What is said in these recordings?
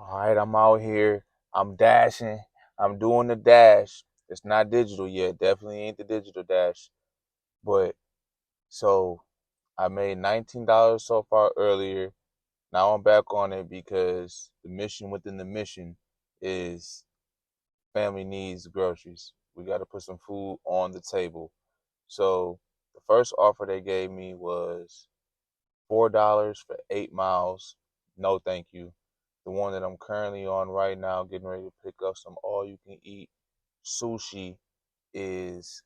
All right, I'm out here. I'm dashing. I'm doing the dash. It's not digital yet. Definitely ain't the digital dash. But so I made $19 so far earlier. Now I'm back on it because the mission within the mission is family needs groceries. We got to put some food on the table. So the first offer they gave me was $4 for 8 miles. No, thank you. The one that I'm currently on right now, getting ready to pick up some all you can eat sushi, is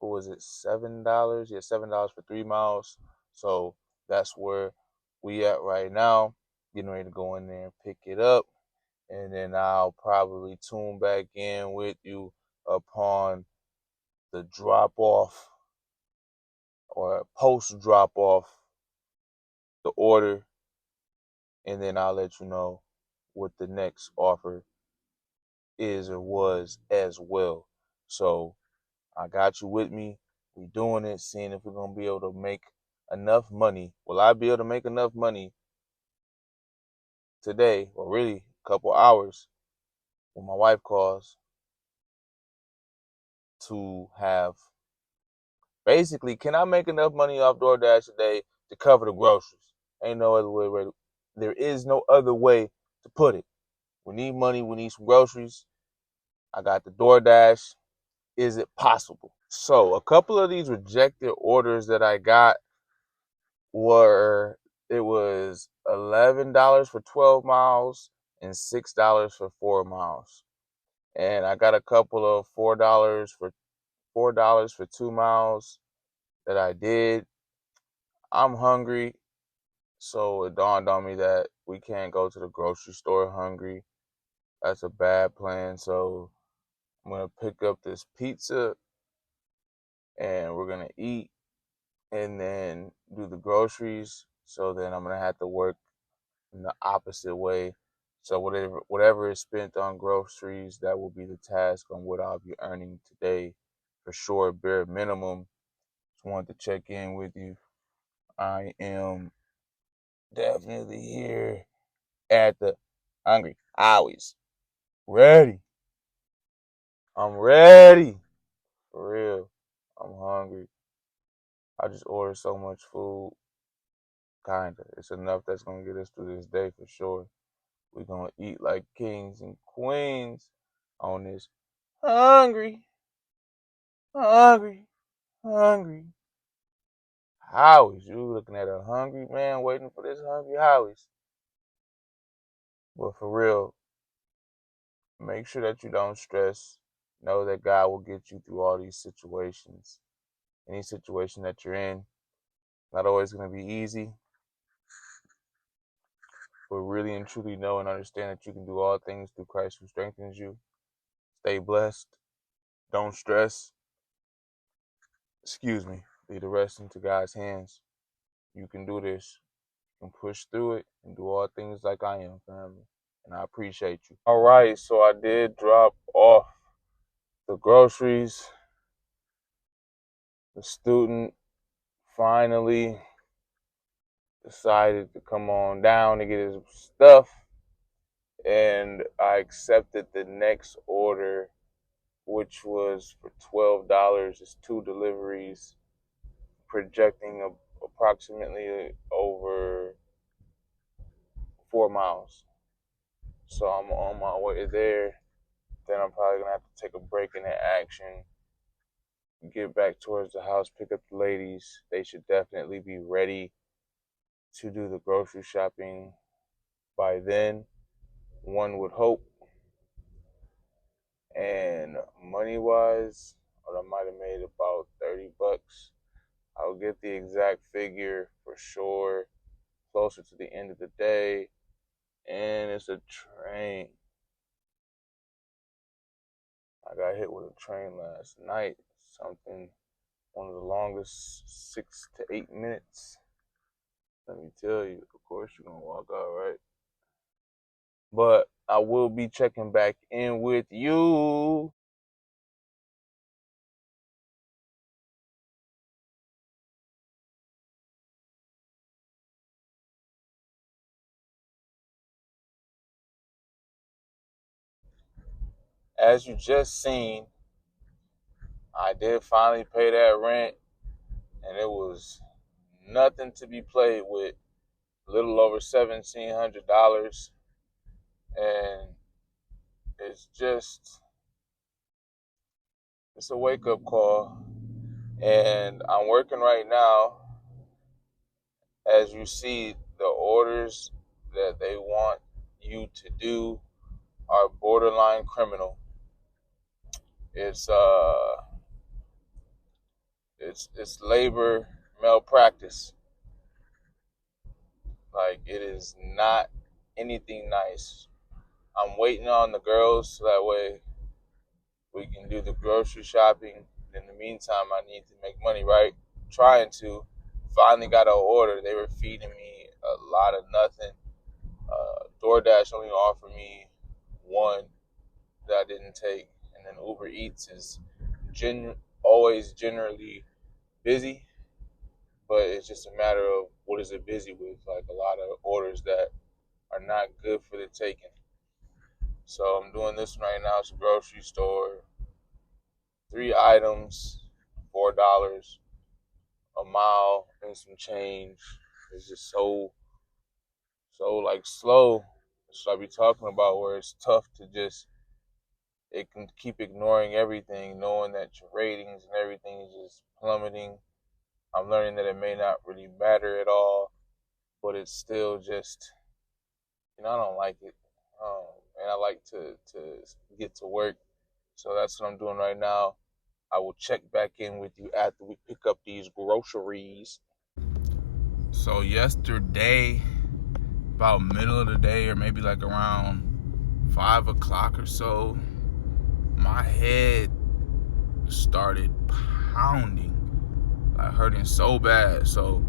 what was it, $7? Yeah, $7 for 3 miles. So that's where we at right now. Getting ready to go in there and pick it up. And then I'll probably tune back in with you upon the drop off or post drop off the order, and then I'll let you know what the next offer is or was as well. So I got you with me. We doing it, seeing if we're gonna be able to make enough money. Will I be able to make enough money today, or really a couple hours when my wife calls to have basically, can I make enough money off DoorDash today to cover the groceries? Ain't no other way. There is no other way to put it. We need money. We need some groceries. I got the DoorDash. Is it possible? So a couple of these rejected orders that I got were, it was $11 for 12 miles and $6 for 4 miles. And I got a couple of $4 for 2 miles that I did. I'm hungry, so it dawned on me that we can't go to the grocery store hungry. That's a bad plan. So I'm gonna pick up this pizza and we're gonna eat and then do the groceries. So then I'm gonna have to work in the opposite way. So whatever is spent on groceries, that will be the task on what I'll be earning today, for sure, bare minimum. Just wanted to check in with you. I am definitely here at the Hungry Hours. Ready. I'm ready. For real. I'm hungry. I just ordered so much food. Kinda. It's enough that's gonna get us through this day for sure. We're gonna eat like kings and queens on this hungry, hungry, hungry Howies. You looking at a hungry man waiting for this hungry Howies. But for real, make sure that you don't stress. Know that God will get you through all these situations. Any situation that you're in, not always gonna be easy, but really and truly know and understand that you can do all things through Christ who strengthens you. Stay blessed. Don't stress. Excuse me. Leave the rest into God's hands. You can do this. You can push through it and do all things like I am, family. And I appreciate you. All right, so I did drop off the groceries. The student finally decided to come on down to get his stuff, and I accepted the next order, which was for $12. It's two deliveries, projecting approximately over 4 miles. So I'm on my way there. Then I'm probably gonna have to take a break in the action, get back towards the house, pick up the ladies. They should definitely be ready to do the grocery shopping by then, one would hope. And money wise, I might have made about $30. I'll get the exact figure for sure closer to the end of the day. And it's a train. I got hit with a train last night. Something, one of the longest 6 to 8 minutes. Let me tell you, of course you're gonna walk out, right? But I will be checking back in with you. as you just seen, I did finally pay that rent, and it was nothing to be played with. A little over $1,700, and it's just it's a wake up call. And I'm working right now. As you see, the orders that they want you to do are borderline criminal. It's it's labor malpractice. Like, it is not anything nice. I'm waiting on the girls so that way we can do the grocery shopping. In the meantime, I need to make money, right? Trying to. Finally got an order. They were feeding me a lot of nothing. DoorDash only offered me one that I didn't take, and then Uber Eats is always generally busy, but it's just a matter of what is it busy with. Like, a lot of orders that are not good for the taking. So I'm doing this one right now. It's a grocery store. 3 items, $4, a mile and some change. It's just so like slow. That's what I be talking about, where it's tough to just, it can keep ignoring everything, knowing that your ratings and everything is just plummeting. I'm learning that it may not really matter at all, but it's still just, I don't like it. And I like to get to work. So that's what I'm doing right now. I will check back in with you after we pick up these groceries. So yesterday, about middle of the day, or maybe like around 5 o'clock or so, my head started pounding, like hurting so bad. So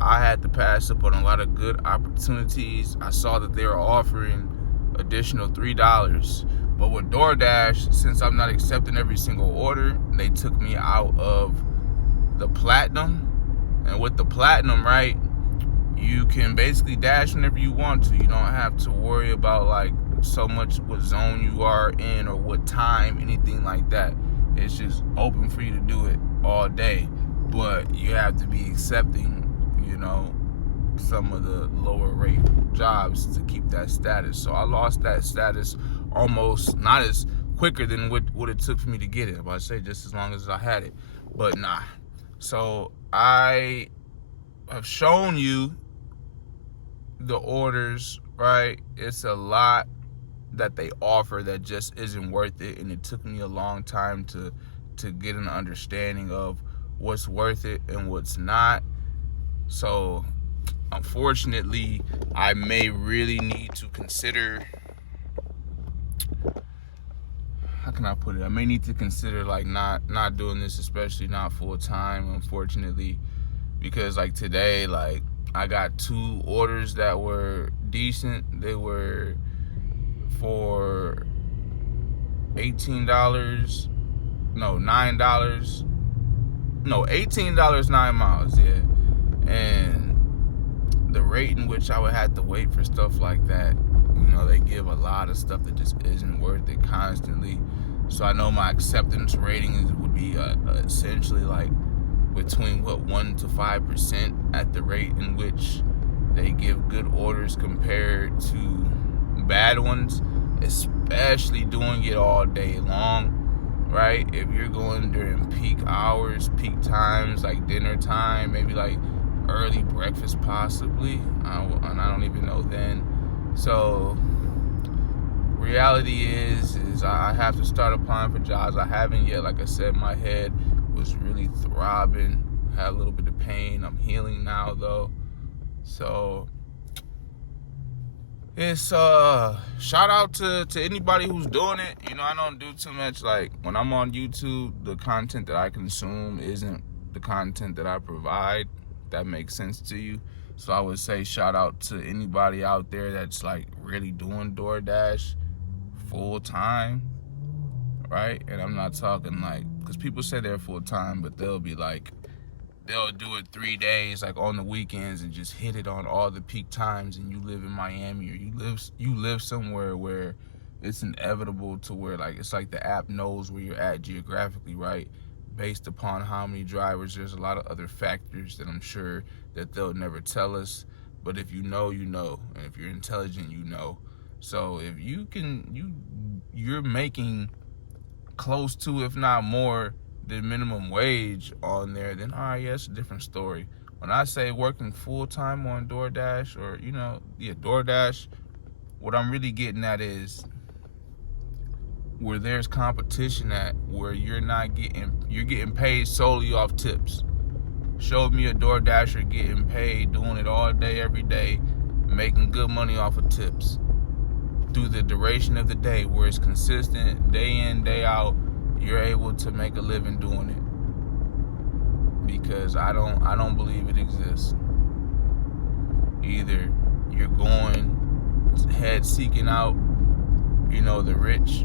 I had to pass up on a lot of good opportunities. I saw that they were offering additional $3. But with DoorDash, since I'm not accepting every single order, they took me out of the platinum. And with the platinum, right, you can basically dash whenever you want to. You don't have to worry about like so much what zone you are in or what time, anything like that. It's just open for you to do it all day. But you have to be accepting, some of the lower rate jobs to keep that status. So I lost that status almost, not as quicker than what it took for me to get it. But I say just as long as I had it. But nah. So I have shown you the orders, right? It's a lot that they offer that just isn't worth it, and it took me a long time to get an understanding of what's worth it and what's not. So unfortunately, I may really need to consider, how can I put it? I may need to consider like not doing this, especially not full time, unfortunately, because like today, like I got 2 orders that were decent. They were for $18, no, $9, no, $18, 9 miles, yeah. And the rate in which I would have to wait for stuff like that, they give a lot of stuff that just isn't worth it constantly. So I know my acceptance ratings would be essentially like between 1 to 5% at the rate in which they give good orders compared to bad ones, especially doing it all day long, right? If you're going during peak hours, peak times, like dinner time, maybe like early breakfast possibly, and I don't even know then. So reality is I have to start applying for jobs. I haven't yet. Like I said, my head was really throbbing, had a little bit of pain. I'm healing now though. So it's shout out to anybody who's doing it. I don't do too much. Like when I'm on YouTube, the content that I consume isn't the content that I provide. If that makes sense to you. So I would say shout out to anybody out there that's like really doing DoorDash full time, right? And I'm not talking like, because people say they're full time, but they'll be like, they'll do it 3 days, like on the weekends, and just hit it on all the peak times. And you live in Miami, or you live somewhere where it's inevitable to where like it's like the app knows where you're at geographically, right? Based upon how many drivers, there's a lot of other factors that I'm sure that they'll never tell us. But if you know, you know, and if you're intelligent, you know. So if you're making close to, if not more, the minimum wage on there, then all right, yeah, it's a different story. When I say working full time on DoorDash or DoorDash, what I'm really getting at is where there's competition at, where you're getting paid solely off tips. Show me a DoorDasher getting paid, doing it all day, every day, making good money off of tips through the duration of the day, where it's consistent, day in, day out. You're able to make a living doing it, because I don't believe it exists. Either you're going head seeking out, the rich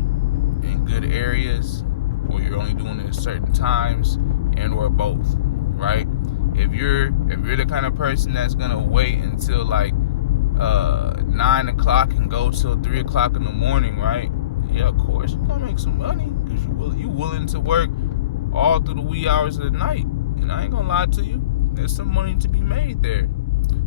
in good areas, or you're only doing it at certain times, and or both, right? If you're the kind of person that's gonna wait until like 9 o'clock and go till 3 o'clock in the morning, right? Yeah, of course you're gonna make some money, because you're willing to work all through the wee hours of the night. And I ain't gonna lie to you, there's some money to be made there.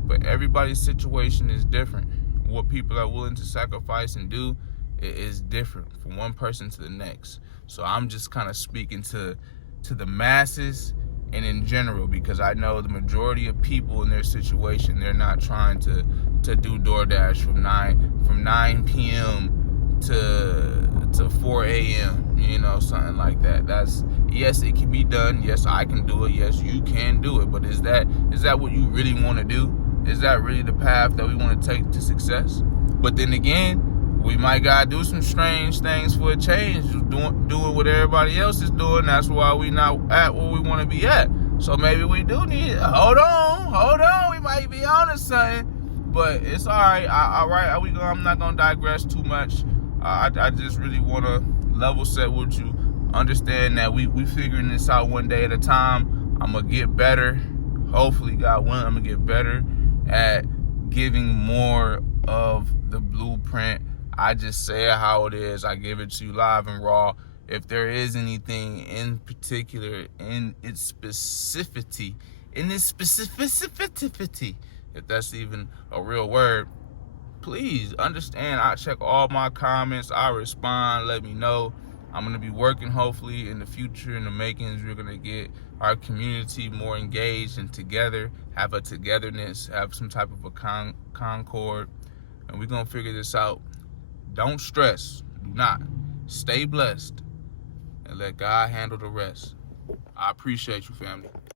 But everybody's situation is different. What people are willing to sacrifice and do is different from one person to the next. So I'm just kind of speaking to the masses and in general, because I know the majority of people in their situation, they're not trying to do DoorDash from 9 p.m. to 4 a.m. Something like that. Yes, it can be done. Yes, I can do it. Yes, you can do it. But is that what you really want to do? Is that really the path that we want to take to success? But then again, we might gotta do some strange things for a change. Doing what everybody else is doing. That's why we not at where we want to be at. So maybe we do need. Hold on. We might be on to something. But it's all right. I'm not gonna digress too much. I just really want to level set with you. Understand that we figuring this out one day at a time. I'm gonna get better. Hopefully, God willing, I'm gonna get better at giving more of the blueprint. I just say it how it is. I give it to you live and raw. If there is anything in particular in its specificity, if that's even a real word, please understand. I check all my comments. I respond. Let me know. I'm going to be working, hopefully, in the future, in the makings. We're going to get our community more engaged and together, have a togetherness, have some type of a concord, and we're going to figure this out. Don't stress. Do not. Stay blessed and let God handle the rest. I appreciate you, family.